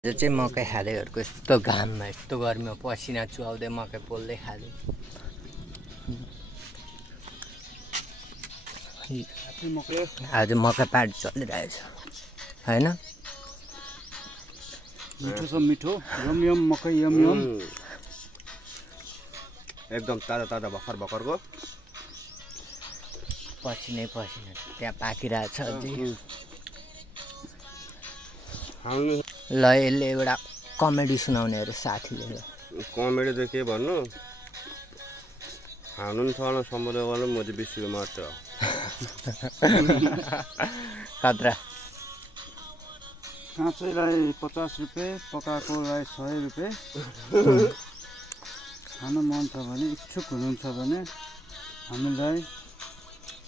जो चाहिँ मकै खाँदैहरूको यस्तो घाममा यस्तो गर्मीमा पसिना चुहाउँदै मकै पोल्दै खाँदै आज मकै पार्टी चलिरहेछ हैन मिठो छ मिठो यम यम मकै यम यम एकदम ताजा ताजा भर्खर भर्खरको पसिनै पसिना त्यहाँ पाकिरहेछ अझै ल यसले एउटा कमेडी सुनाउने अरे साथीले कमेडी चाहिँ के भन्नु खानु नि छ सम्बन्ध गर्नु म चाहिँ 20 रुपैयाँ मात्र खतरा काँचैलाई 50 रुपैयाँ पकाएकोलाई 100 रुपैयाँ खान मन छ भने इच्छुक हुनुहुन्छ भने हामीलाई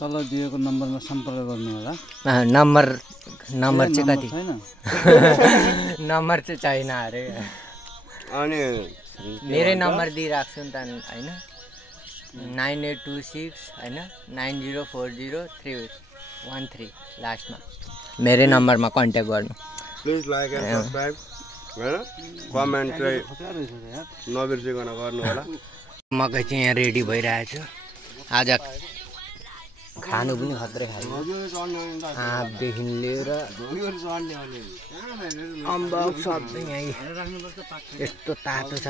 तल दिएको नम्बरमा सम्पर्क गर्नु होला नम्बर चाहिँ कति छैन नम्बर चाहिँ छैन अरे अनि मेरै नम्बर दिइराख्छु नि त हैन 9826 हैन 90403113 लास्टमा मेरै नम्बरमा कन्ट्याक्ट गर्नु प्लिज लाइक एन्ड सब्स्क्राइब हैन कमेन्ट चाहिँ नबिर्सिकन गर्नु होला मकै चाहिँ यहाँ रेडी भइरहेछ आज खानु पनि खत्रै खायो आँपदेखि लिएर अम्बक सबै यहीँ यस्तो तातो छ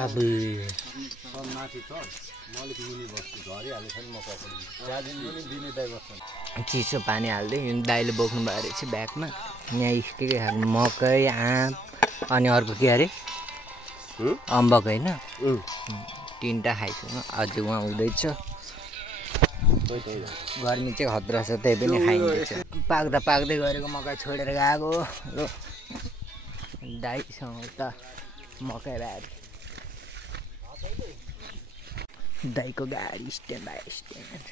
चिसो पानी हाल्दै दाइले बोक्नु भयो रहेछ ब्यागमा यहाँ के खानु मकै आँप अनि अर्को के अरे अम्बक होइन 3टा खाइसक्नु अझै उहाँ हुँदैछ गर्मी चाहिँ खतरा छ त्यही पनि खाइँदैछ पाक्दा पाक्दै गरेको मकै छोडेर गएको ल दाइसँग त मकै बारी दाइको गाडी स्ट्यान्ड बाई स्ट्यान्ड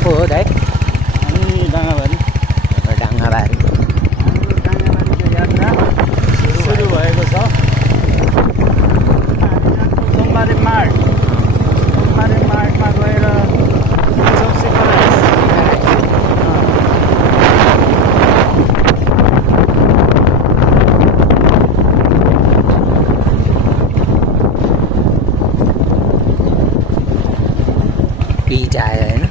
हो दाइ हामी डाँगाबारी डाँगाबारीको यात्रा सुरु भएको छ सोमबारे मार्टमा गएर पिच आयो होइन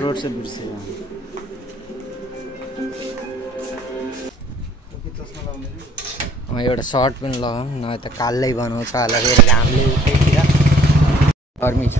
रोड से दूर से एउटा सर्ट पनि लगाउँ न त कालै बनाउँछ होला फेरि घामले उतैतिर गर्मी छ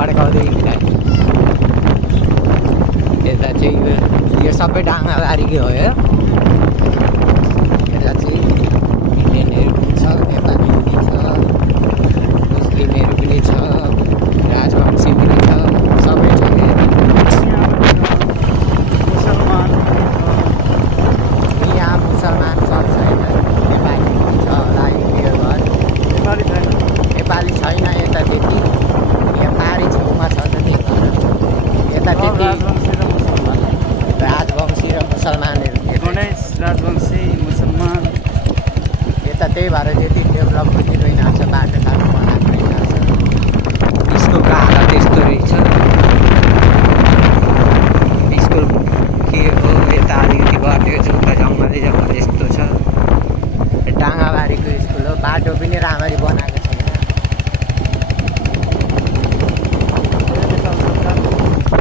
पड्काउँदै हिँड्दा यता चाहिँ यो सबै डाँगाबारी हो यो यता चाहिँ इन्डियनहरू पनि छ नेपाली पनि छ मुस्लिमहरू पनि छ राजवंशी पनि छ सबै छ यहाँ मुसलमान सब छैन नेपाली पनि छ होला यो घर नेपाली छैन यता त्यति यहाँ पाहाडी छेउमा छ त त्यो घर यता त्यति राजवंशी र मुसलमानहरू राजवंशी मुसलमान यता त्यही भएर त्यति डेभलप पनि रहेनछ बाटोघाटो बनाएको रहेनछ स्कुलको हालत यस्तो रहेछ स्कुल के हो यता अलिकति गरिदियो जुत्ता जङ्गलै जङ्गल यस्तो छ डाँगाबारीको स्कुल हो बाटो पनि राम्ररी बनाएको छैन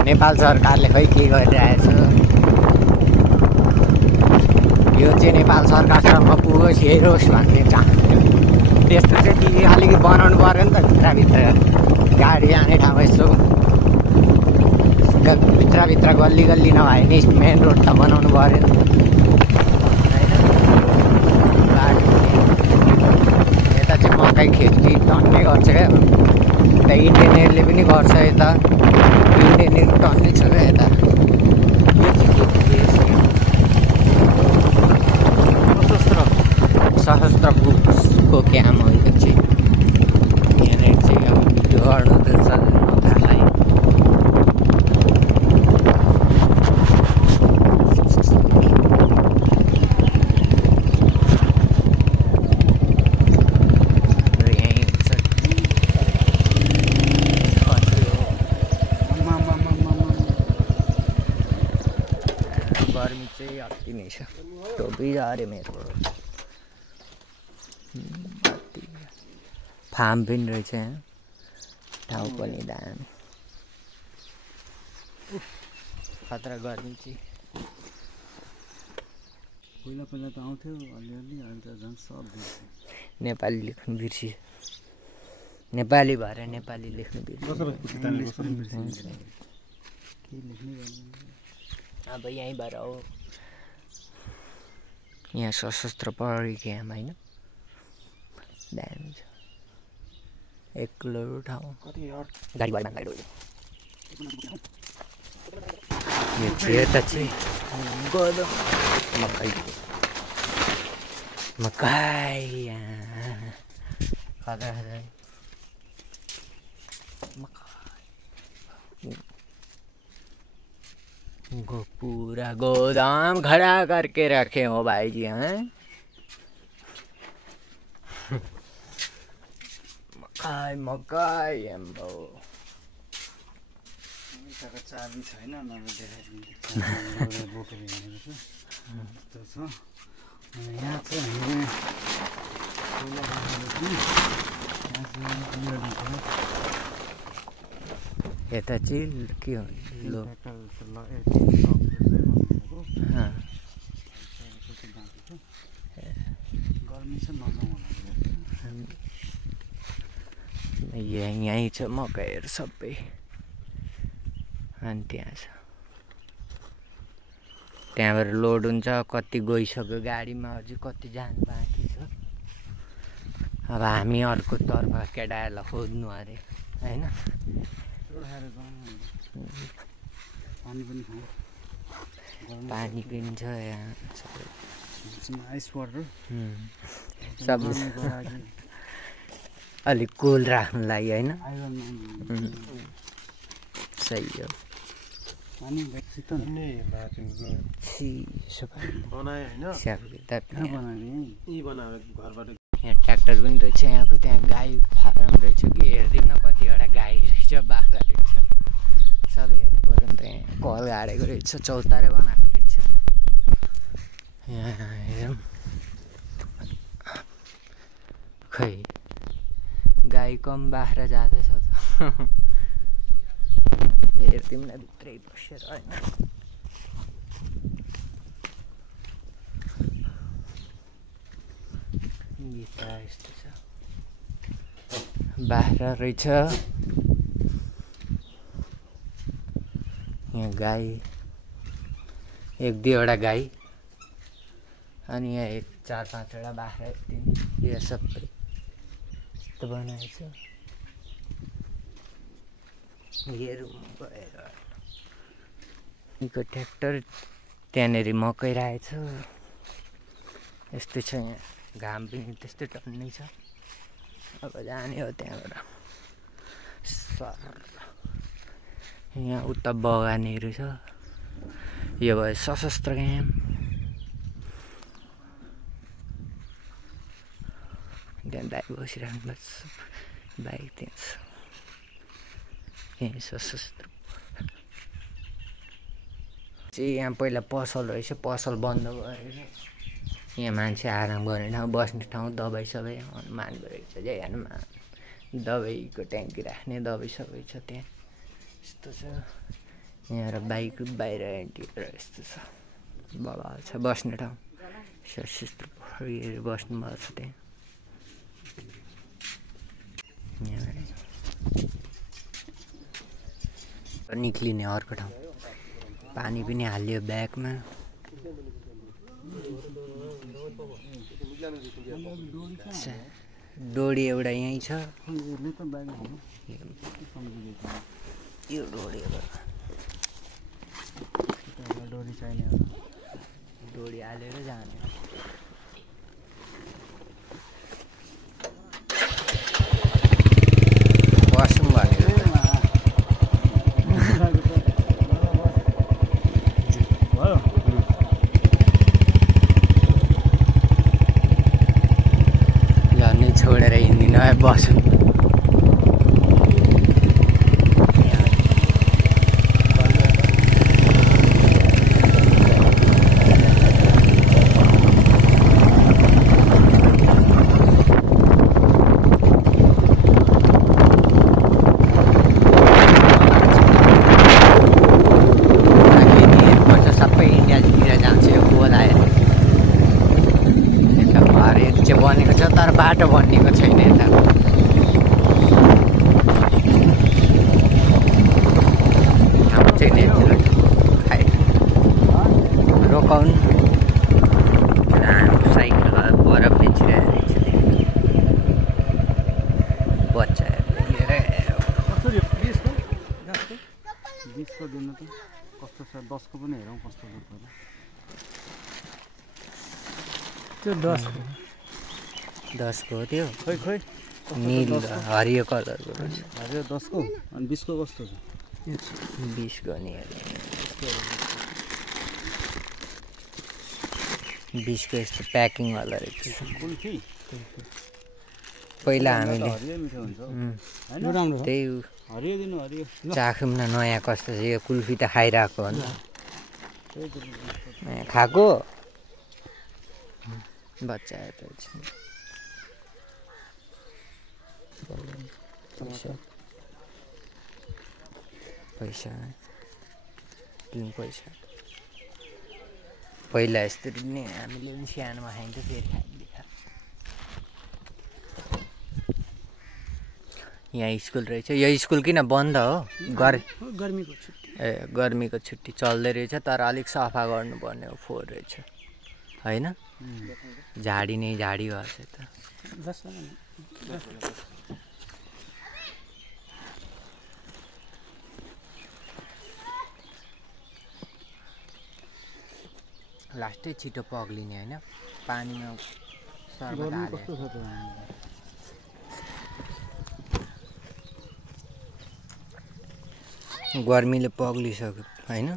नेपाल सरकारले खै के गरिरहेछ यो चाहिँ नेपाल सरकारसँग पुगोस् हेरोस् भन्ने चाहन्थ्यो त्यस्तो चाहिँ अलिकति बनाउनु पऱ्यो नि त भित्रभित्र गाडी आने ठाउँमा यसो भित्रभित्र गल्ली गल्ली नभए नि मेन रोड त बनाउनु पऱ्यो नि होइन यता चाहिँ मकै खेती टन्नै गर्छ क्या यता इन्डियनहरूले पनि गर्छ यता इन्डियनहरू टन्नै छ क्या यता सशस्त्र पुलिसको क्याम्प हो यो चाहिँ यहाँनिर चाहिँ अब भिडियो गर्नु त थाहा गर्मी चाहिँ अति नै छ टोपी अरे मेरो फार्म पनि रहेछ यहाँ ठाउँ पनि दामी खतरा गर्मी चाहिँ पहिला पहिला त आउँथ्यो अलिअलि अहिले त झन् सब बिर्स्यो नेपाली लेख्नु बिर्सियो नेपाली भएर नेपाली लेख्नु बिर्सियो अब यहीँबाट हो यहाँ सशस्त्र प्रहरी क्याम्प होइन दामी छ एक्लो ठाउँ गाडी बारीमा गाडी यो चाहिँ यता चाहिँ गोदो मकै मकै खतरा पूरा गोदाम खड़ा करके रखे हो भाई जी हैं मकै मकै एम्बो चाबी छैन नभए देखाइदिन्छु बोकेर हिँडेको छ यहाँ चाहिँ यता चाहिँ के हो लो गर्मी छ नजाउँ यहीँ छ मकैहरू सबै अनि त्यहाँ छ त्यहाँबाट लोड हुन्छ कति गइसक्यो गाडीमा अझै कति जानु बाँकी छ अब हामी अर्को तर्फ केटाहरूलाई खोज्नु अरे होइन पानी पनि छ यहाँ आइस वाटर सब अलिक कुल राख्नुलाई होइन सही हो यहाँ ट्र्याक्टर पनि रहेछ यहाँको त्यहाँ गाई फार्म रहेछ कि हेरिदिउँ न कतिवटा गाई रहेछ बाख्रा रहेछ सबै हेर्नु पऱ्यो नि त यहाँ कल गाडेको रहेछ चौतारे बनाएको रहेछ यहाँ हेरौँ खै गाई कम बाख्रा जाँदैछ त हेरिदिउँ न भित्रै बसेर होइन भित्र यस्तो छ बाख्रा रहेछ यहाँ गाई 1-2वटा गाई अनि यहाँ 4-5वटा बाख्रा यो सबै यस्तो बनाएको छ। यो रुम भएर यहाँको ट्र्याक्टर त्यहाँनिर मकै राखेको छ। यस्तै छ यहाँ घाम पनि त्यस्तै टन्नै छ। अब जाने हो त्यहाँबाट सर। यहाँ उता बगानहरू छ। यो भयो सशस्त्र क्याम्प। त्यहाँ दाइ बसिरहनु भएको छ बाइक त्यहाँ छ। यहीँ सशस्त्र चाहिँ यहाँ पहिला पसल रहेछ पसल बन्द गरेर यहाँ मान्छे आराम गर्ने ठाउँ बस्ने ठाउँ दबाई सबै मान्दो रहेछ जयानमा दबाईको ट्याङ्की राख्ने दबाई सबै छ त्यहाँ यस्तो छ। यहाँ र बाइक बाहिर एन्टिएर यस्तो छ बबाल छ बस्ने ठाउँ सशस्त्र बस्नु भएको छ त्यहाँ। निक्लिने अर्को ठाउँ पानी पनि हाल्यो ब्यागमा। डोरी एउटा यहीँ छ यो डोरी चाहिने डोरी हालेर जाने। बसौँ भनेको छोडेर हिँड्दिनँ बसौँ। सबै इन्डियातिर जान्छ यो गोल आएर घरहरू चाहिँ बनेको छ तर बाटो बनिएको छैन यता। हाम्रो चाहिँ रोकाउनु हाम्रो साइकल बरफ बेचिरहेको रहेछ बच्चाहरूले लिएर। बिसको दिनु त कस्तो छ 10को पनि हेरौँ कस्तो छ त्यो 10को हो त्यो खोइ खोइ निल हरियो कलरको रहेछ। हरियो 10को अनि 20को कस्तो छ 20को नि 20को यस्तो प्याकिङवाला रहेछ। पहिला हामीले त्यही चाखौँ न नयाँ कस्तो छ यो कुल्फी त खाइरहेको हो नि खाएको बच्चाहरू त पैसा जुन पैसा पहिला यस्तरी नै हामीले पनि सानोमा खाइन्थ्यो फेरि खाइदिन्छ। यहाँ स्कुल रहेछ यो स्कुल किन बन्द हो गर्मीको छुट्टी गर्मीको छुट्टी चल्दै रहेछ तर अलिक सफा गर्नुपर्ने हो फोहोर रहेछ होइन झाडी नै झाडी भएछ त। लास्टै छिटो पग्लिने होइन पानीमा सर्बत हालेर। गर्मीले पग्लिसक्यो होइन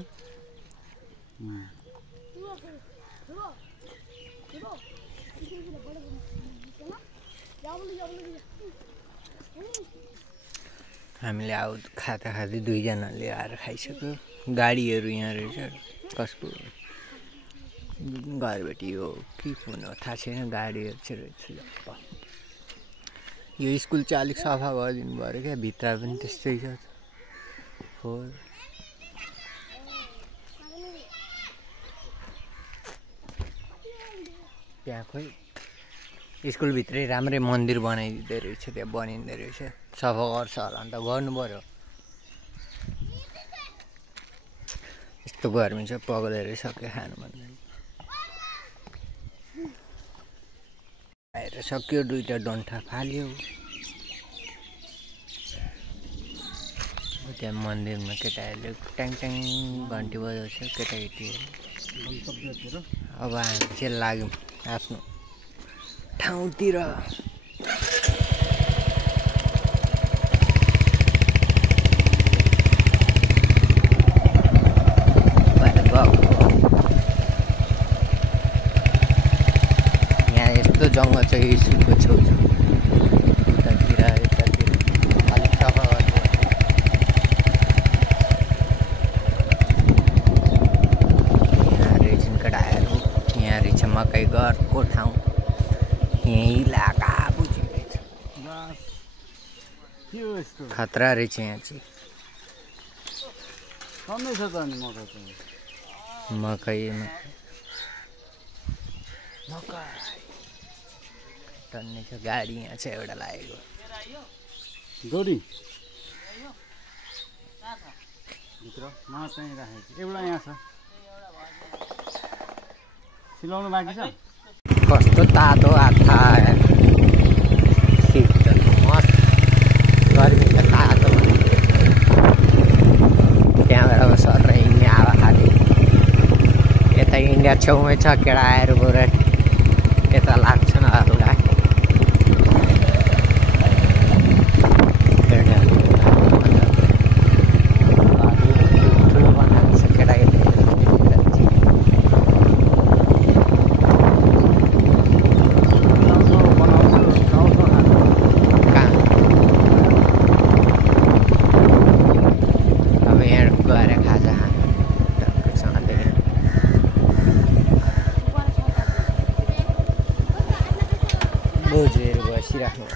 हामीले अब खाँदा खाँदै 2 जनाले आएर खाइसक्यो। गाडीहरू यहाँ रहेछ कसको घरबेटी हो के फोन हो थाहा छैन गाडीहरू चाहिँ रहेछ। यो स्कुल चाहिँ अलिक सफा गरिदिनु पऱ्यो क्या भित्र पनि त्यस्तै छ फोहोर। त्यहाँ खोइ स्कुलभित्रै राम्रै मन्दिर बनाइदिँदो रहेछ त्यहाँ बनिँदो रहेछ सफा गर्छ होला अन्त गर्नु पऱ्यो। यस्तो गर्मी छ पगलेर सक्यो खानु मन आएर सक्यो दुईटा डन्ठा फाल्यो त्यहाँ मन्दिरमा केटाहरूले ट्याङ ट्याङ घन्टी बजाउँछ केटाकेटीहरू अब हामी चाहिँ लाग्यौँ आफ्नो ठाउँतिर यहाँ यस्तो जङ्गल छ स्कुलको छेउछाउ यतातिर यतातिर अलिक सफा गर्नु यहाँ रहेछ केटाहरू यहाँ रहेछ मकै घरको ठाउँ यही इलाका बुझिँदैछ खतरा रहेछ यहाँ चाहिँ मकैमा टन्ने छ गाडी यहाँ छ एउटा लागेको डोरी भित्र चाहिँ राखेको एउटा यहाँ छ सिलाउनु बाँकी छ कस्तो तातो आथा शीतल मस्त गर्मी त तातो त्यहाँबाट अब सर हिँड्ने हावा खाने यता इन्डिया छेउमै छ केटाहरूबाट यता लाग्छ न एउटा बोजूहरू बसिराख्नु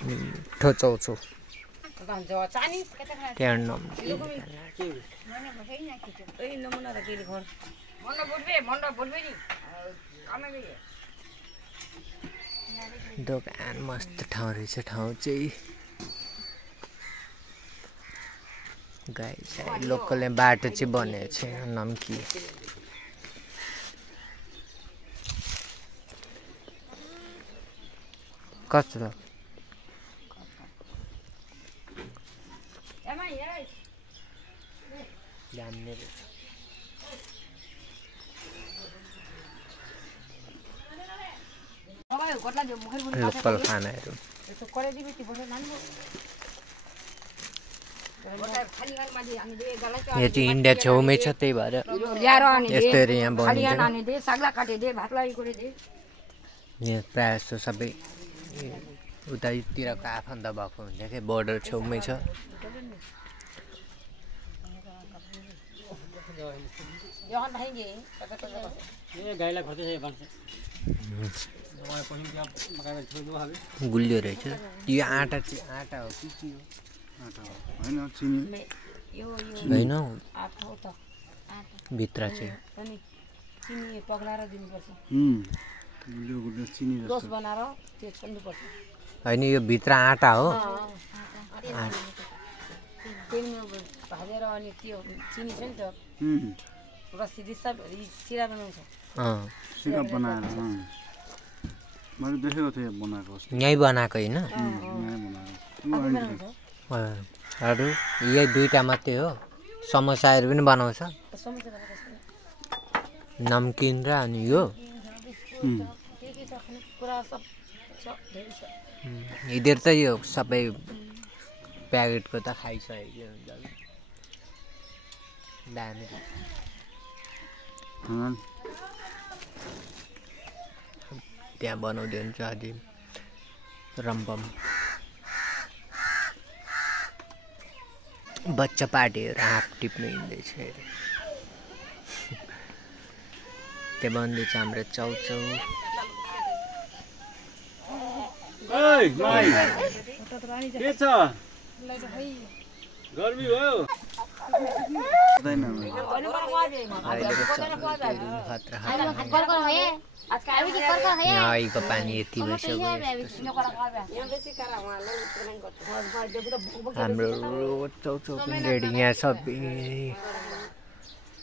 मिठो चाउचो दोकान मस्त ठाउँ रहेछ ठाउँ चाहिँ गाई लोकलले बाटो चाहिँ बनेको छैन नाम के कस्तो दामी रहेछ लोकल खानाहरू यो चाहिँ इन्डिया छेउमै छ त्यही भएर यस्तोहरू यहाँ बनिन्छ यहाँ प्रायः जस्तो सबै उतातिरको आफन्त भएको हुन्छ क्या बोर्डर छेउमै छ गुलियो रहेछ यो आँटा चाहिँ आँटा हो कि के हो होइन भित्र चाहिँ होइन यो भित्र आँटा हो भाजेर अनि त्यो चिनी छ नि त रसिदी सब सिरा बनाउँछ सिरा बनाएर मैले देखेको थिएँ बनाएको यहीँ बनाएको होइन अरू यही दुईटा मात्रै हो समोसाहरू पनि बनाउँछ नमकिन र अनि यो यिनीहरू त यो सबै प्याकेटको त खाइसकेको हुन्छ दामी त्यहाँ बनाउँदै हुन्छ अलि रम्बम बच्चा पार्टीहरू हात टिप्नु हिँड्दैछ अरे त्यहाँ बन्दैछ हाम्रो चाउचाउ के छ गर्मी भयो यहीँको पानी यति भइसक्यो हाम्रो रोड चौचौ पनि रेडी यहाँ सबै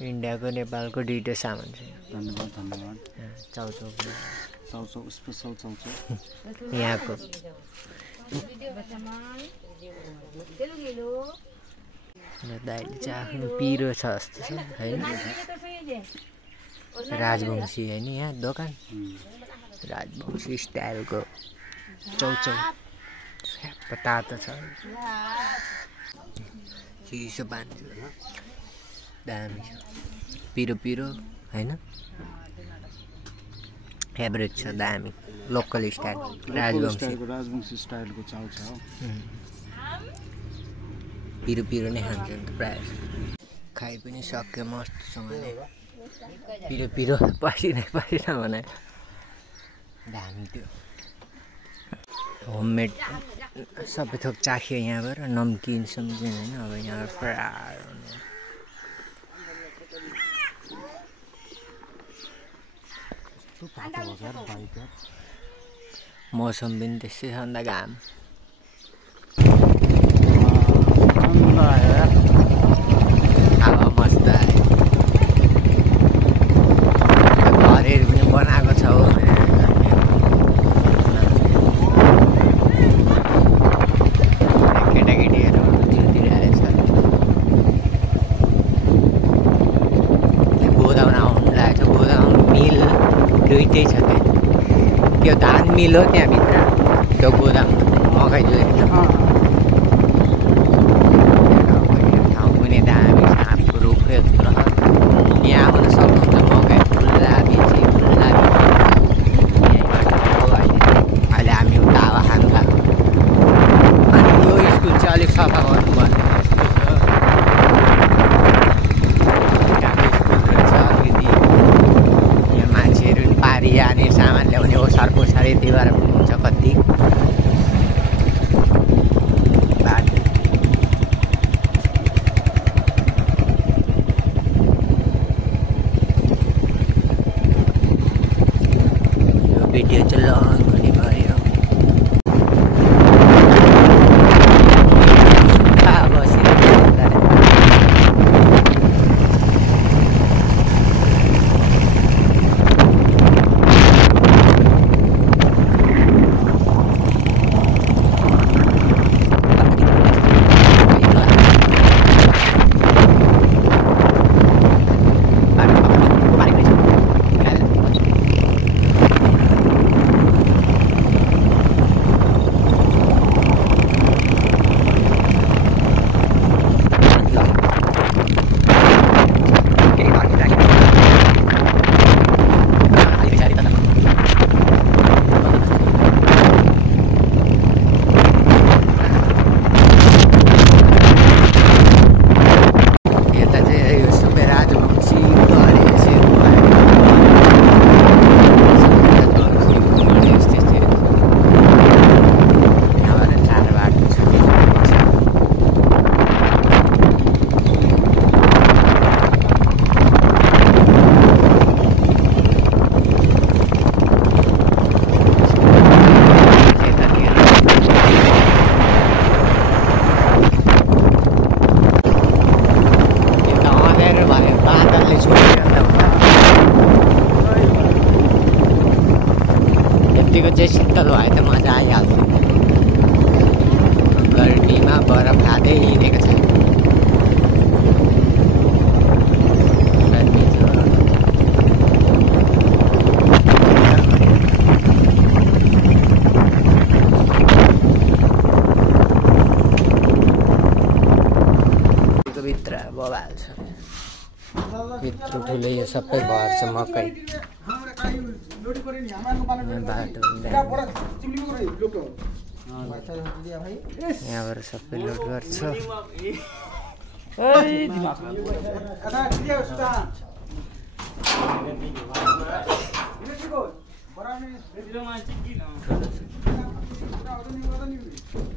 इन्डियाको नेपालको दुईटै सामान छ धन्यवाद धन्यवाद चौचौ चाउचाउ स्पेसल चाउचाउ यहाँको दाइले चाहिँ आफ्नो पिरो छ जस्तो छ होइन राजवंशी होइन यहाँ दोकान राजवंशी स्टाइलको चौचौ तातो छ चिसो पानी दामी छ पिरो पिरो होइन फेभरेट छ दामी लोकल स्टाइल राजवंशी स्टाइलको चाउचाउ पिरो पिरो नै खान्छ नि त प्रायः खाइ पनि सक्यो मस्तसँगले पिरो पिरो पसिना पसिना बनायो दामी त्यो होममेड सबै थोक चाख्यो यहाँबाट नमकिन समकिन होइन अब यहाँ फ्राई मौसम पनि त्यस्तै छ अन्त घाम हावा मस्त आयो घरहरू पनि बनाएको छ हो केटाकेटीहरू त्योतिर आएछ गोदाउन आउनु लागेको छ गोदाउन मिल दुइटै छ त्यहाँ त्यो धान मिल हो त्यहाँभित्र त्यो गोदाम मकै जोइन्छ ठाउँ पनि दामी छ हाम्रो रुखै यहाँ आउन सक्नुहुन्छ मकै फुल्ला बेची फुल्ला यहीँबाट अहिले हामी उता हावा खानु लाग्यो अनि यो स्कुल चाहिँ अलिक सफा गर्नुपर्ने जाने सामान ल्याउने ओसार पोसार यति भएर हुन्छ कति यो भिडियो चाहिँ लङ हुने भयो यतिको चाहिँ शीतल भयो त मजा आइहाल्छ गर्मीमा बरफ खाँदै हिँडेको छ गर्मी छ भित्र बबाल छ भित्र ठुलो यो सबै घर छ मकै बाटो यहाँबाट सबै लोड गर्छ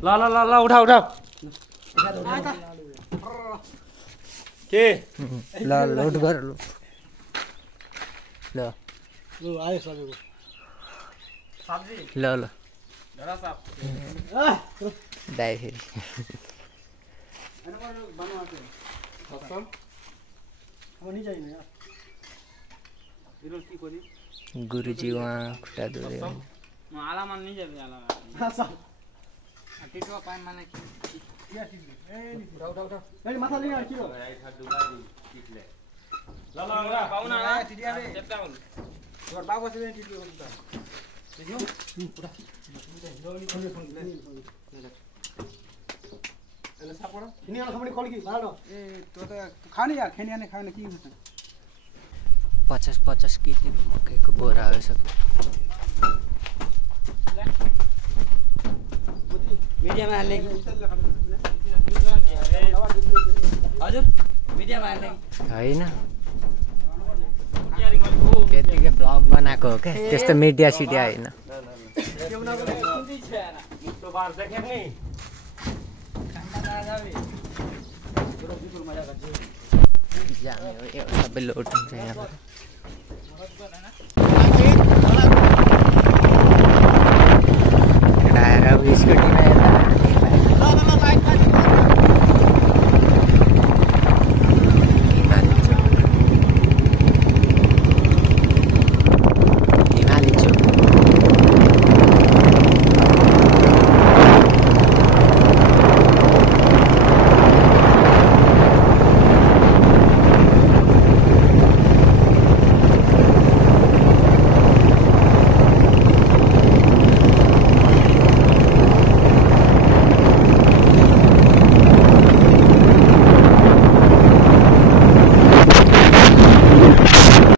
ल ल ल ल उठा उठा के ल लोड गर ल ल लु आयो सबैको ल ल दाइ फेरि गुरुजी उहाँ खुट्टा धुँदै खाने यार खेने आने खाने की 50 केजी मकैको बोरा हो सब मिडियामा हाल्ने हजुर मिडियामा हाल्ने होइन त्यतिकै ब्लग बनाएको हो क्या त्यस्तो मिडिया सिडिया होइन जाने हो यो सबै लोड हुन्छ यहाँ